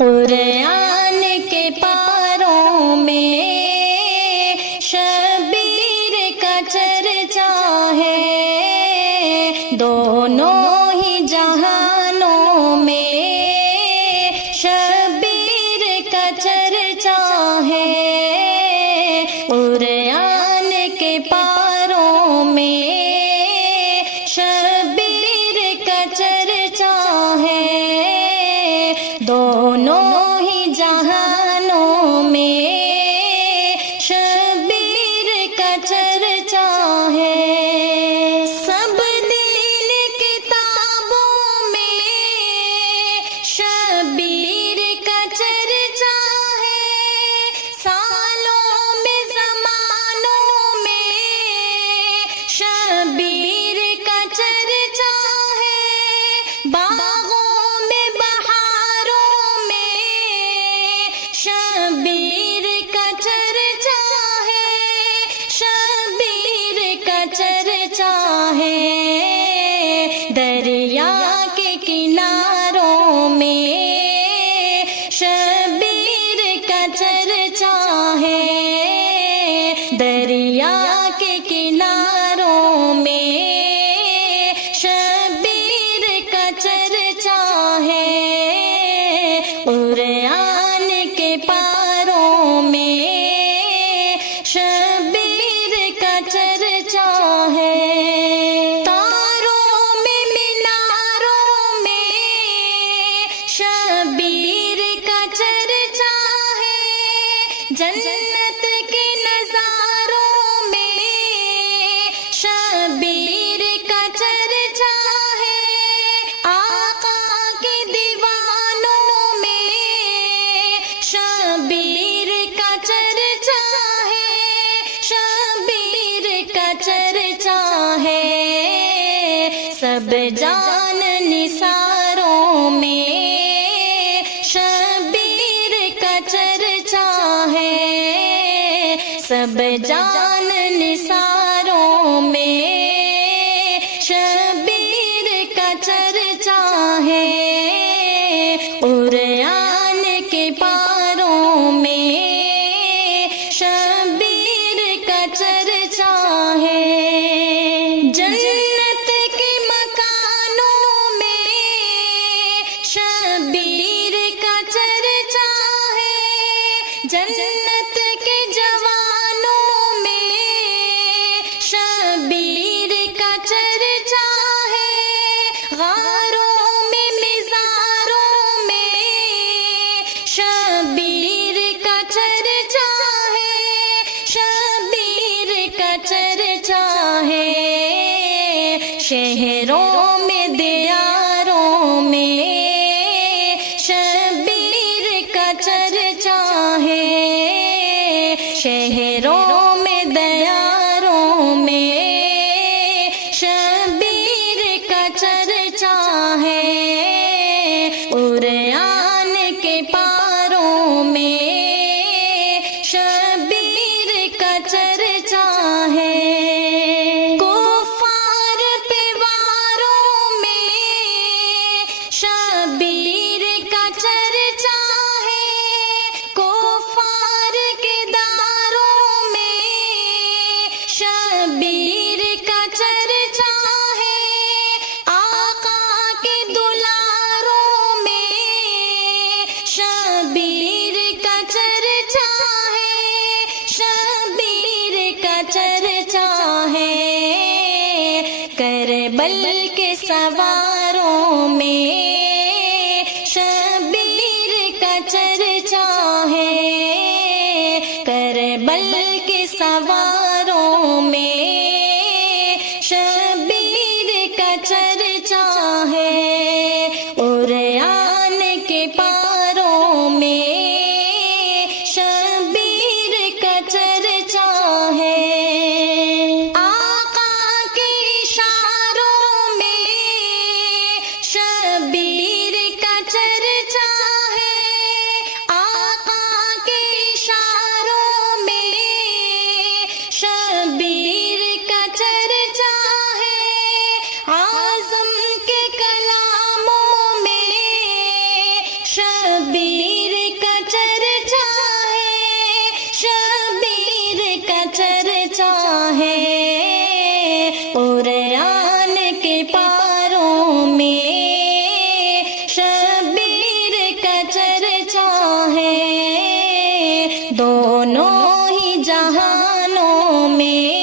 قرآن کے پاروں میں شبیر کا چرچا ہے، دونوں ہی جہانوں میں شبیر کا چرچا ہے۔ قرآن کے پاروں میں شبیر کا چرچا ہے، دونوں ہی جہانوں میں شبیر کا چرچا ہے۔ سب دین کتابوں میں شبیر کا چرچا ہے، سالوں میں زمانوں میں شبیر کا چرچا ہے، باغوں میں بہاروں میں شبیر کا چرچا ہے، شبیر کا چرچا ہے۔ دریا کے کناروں میں شبیر کا چرچا ہے، دریا کے کناروں میں شبیر کا چرچا ہے۔ قرآن کے پاروں میں شبیر کا چرچا ہے، تاروں میں میناروں میں شبیر کا چرچا ہے، جنت کے نظاروں میں شبیر کا چرچا ہے، آقا کے دیوانوں میں شبیر کا چرچا ہے، شبیر کا چرچا ہے۔ سب جان نثاروں میں شبیر کا چرچا ہے، سب جان نثاروں میں شبیر کا چرچا ہے۔ قرآن کے پاروں میں شبیر کا چرچا ہے، جنت کے مکانوں میں شبیر کا چرچا ہے، جنت کے جوانوں میں شبیر کا چرچا ہے، غاروں میں مزاروں میں شبیر کا چرچا ہے، شبیر کا چرچا ہے۔ شہروں میں دیاروں میں شبیر کا چرچا ہے، شہروں میں دیاروں میں شبیر کا چرچا ہے۔ قرآن کے پاروں میں شبیر کا چرچا ہے، کفار پہ واروں میں شبیر کا چرچا ہے، کفار کے داروں میں شبیر کا چرچا ہے، آقا کے دلاروں میں شبیر کا چرچا ہے، شبیر کا چرچا ہے۔ کربل کے سواروں میں شبیر کا چرچا ہے، کربل کے سواروں میں شبیر کا چرچا ہے۔ قرآن کے پاروں میں شبیر کا چرچا ہے، آقا کے اشاروں میں جہانوں میں